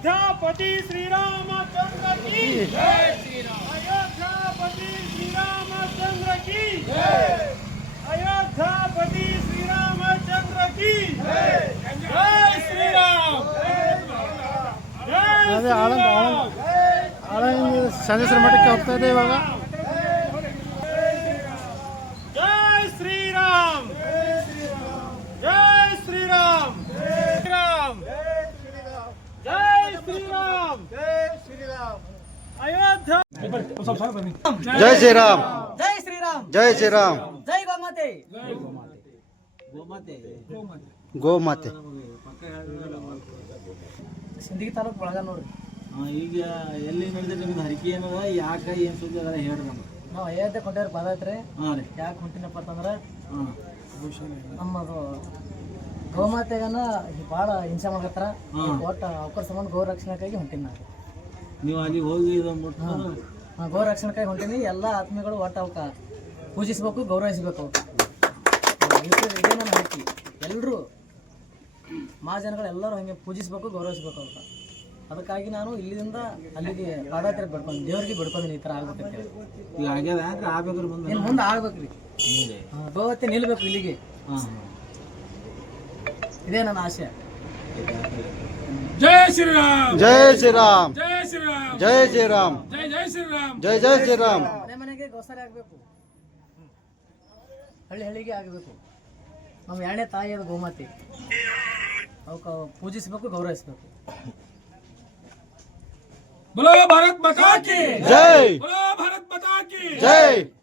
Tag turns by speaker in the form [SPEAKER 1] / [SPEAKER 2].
[SPEAKER 1] अयोध्यापति श्री रामचंद्र की जय श्री राम। अयोध्यापति श्री रामचंद्र की जय। अयोध्यापति श्री रामचंद्र की जय। जय श्री राम।
[SPEAKER 2] ಅದೇ ಆಳಂದ ಸಂದೇಶ್ವರ ಮಠಕ್ಕೆ ಹೋಗ್ತಾ ಇದೆ ಇವಾಗ.
[SPEAKER 1] जय श्री राम। जय श्री राम। राम जय श्री राम। जय श्री राम। अयोध्या
[SPEAKER 2] ಜೈ ಶ್ರೀರಾಮ್.
[SPEAKER 3] जय श्री राम।
[SPEAKER 2] ಜೈ ಶ್ರೀರಾಮ್.
[SPEAKER 3] जय गोमाते।
[SPEAKER 2] ಗೋಮಾತೆ.
[SPEAKER 3] ಸಿಂದಗಿ ತಾಲೂಕು ಬಳಗ ನೋಡ್ರಿ.
[SPEAKER 4] ಈಗ ಎಲ್ಲಿ ನಡೆದ್ರೆ ನಿಮ್ದು ಹರಿಕೆ ಏನದ ಯಾಕೆ ಏನು ಸುದ್ದಿ ಅದ ಹೇಳ್ರಿ ನಮ್ಗೆ.
[SPEAKER 3] ನಾವು ಅಯೋಧ್ಯೆ ಕೊಂಡವ್ರು ಬಾದೈತ್ರಿ.
[SPEAKER 4] ಹಾಂ ರೀ.
[SPEAKER 3] ಯಾಕೆ ಹೊಂಟಿನಪ್ಪ ಅಂತಂದ್ರೆ
[SPEAKER 4] ಹಾಂ
[SPEAKER 3] ನಮ್ಮದು ಗೋಮಾತೆಗನ ಭಾಳ ಹಿಂಸೆ ಮಾಡಕತ್ತಾರ.
[SPEAKER 4] ಹಾಂ.
[SPEAKER 3] ಒಟ್ಟು ಅವಕರ ಸಂಬಂಧ ಗೋ ರಕ್ಷಣೆಗಾಗಿ ಹೊಂಟೀನಿ ನಾನು.
[SPEAKER 4] ನೀವು ಅಲ್ಲಿ ಹೋಗಿ ಇದನ್ನು ಮುಟ್ಕೊಂಡು
[SPEAKER 3] ಗೋ ರಕ್ಷಣೆಗಾಗಿ ಹೊಂಟೀನಿ. ಎಲ್ಲ ಆತ್ಮೀಗಳು ಒಟ್ಟು ಅವಕ್ಕೆ ಪೂಜಿಸ್ಬೇಕು, ಗೌರವಿಸ್ಬೇಕು ಅವಕ್ಕೆ. ಇದೇ ನನ್ನ ಹಕ್ಕಿ. ಎಲ್ಲರೂ ಮಹಾಜನಗಳು ಎಲ್ಲರೂ ಹಾಗೆ ಪೂಜಿಸ್ಬೇಕು, ಗೌರವಿಸ್ಬೇಕು ಅವಕ್ಕೆ. ಅದಕ್ಕಾಗಿ ನಾನು ಇಲ್ಲಿಂದ ಅಲ್ಲಿಗೆ ಪಾದಯಾತ್ರೆ ಬಿಡ್ಕೊಂಡು ದೇವ್ರಿಗೆ ಬಿಡ್ಕೊಂಡಿನಿ ಈ ಥರ ಆಗ್ಬೇಕಂತೇಳಿ.
[SPEAKER 4] ಈಗ ಆಗ್ಯದ ಯಾಕೆ ಆಗ್ಬೇಕಾದ್ರೆ ಮುಂದೆ
[SPEAKER 3] ಇನ್ನು ಮುಂದೆ ಆಗ್ಬೇಕ್ರಿ.
[SPEAKER 4] ಮುಂದೆ
[SPEAKER 3] ಗೋವತ್ತೆ ನಿಲ್ಬೇಕು ಇಲ್ಲಿಗೆ.
[SPEAKER 4] ಹಾಂ
[SPEAKER 3] ಇದೇ ನನ್ನ ಆಸೆ.
[SPEAKER 1] जय श्री राम।
[SPEAKER 2] ಜೈ ಶ್ರೀರಾಮ್.
[SPEAKER 1] जय श्री राम।
[SPEAKER 2] ಜೈ ಶ್ರೀರಾಮ್.
[SPEAKER 1] जय जय श्री राम।
[SPEAKER 2] ಜೈ ಜೈ ಶ್ರೀರಾಮ್.
[SPEAKER 3] ಮನೆ ಮನೆಗೆ ಗೋಸರೆ ಆಗಬೇಕು, ಹಳ್ಳಿ ಹಳ್ಳಿಗೆ ಆಗಬೇಕು. ನಮ್ಮ ಎರಡನೇ ತಾಯಿ ಅದು ಗೋಮಾತೆ. ಅವಕ್ಕೆ ಪೂಜಿಸ್ಬೇಕು, ಗೌರವಿಸ್ಬೇಕು.
[SPEAKER 1] बोलो भारत माता की
[SPEAKER 2] ಜೈ.
[SPEAKER 1] बोलो भारत माता की
[SPEAKER 2] ಜೈ.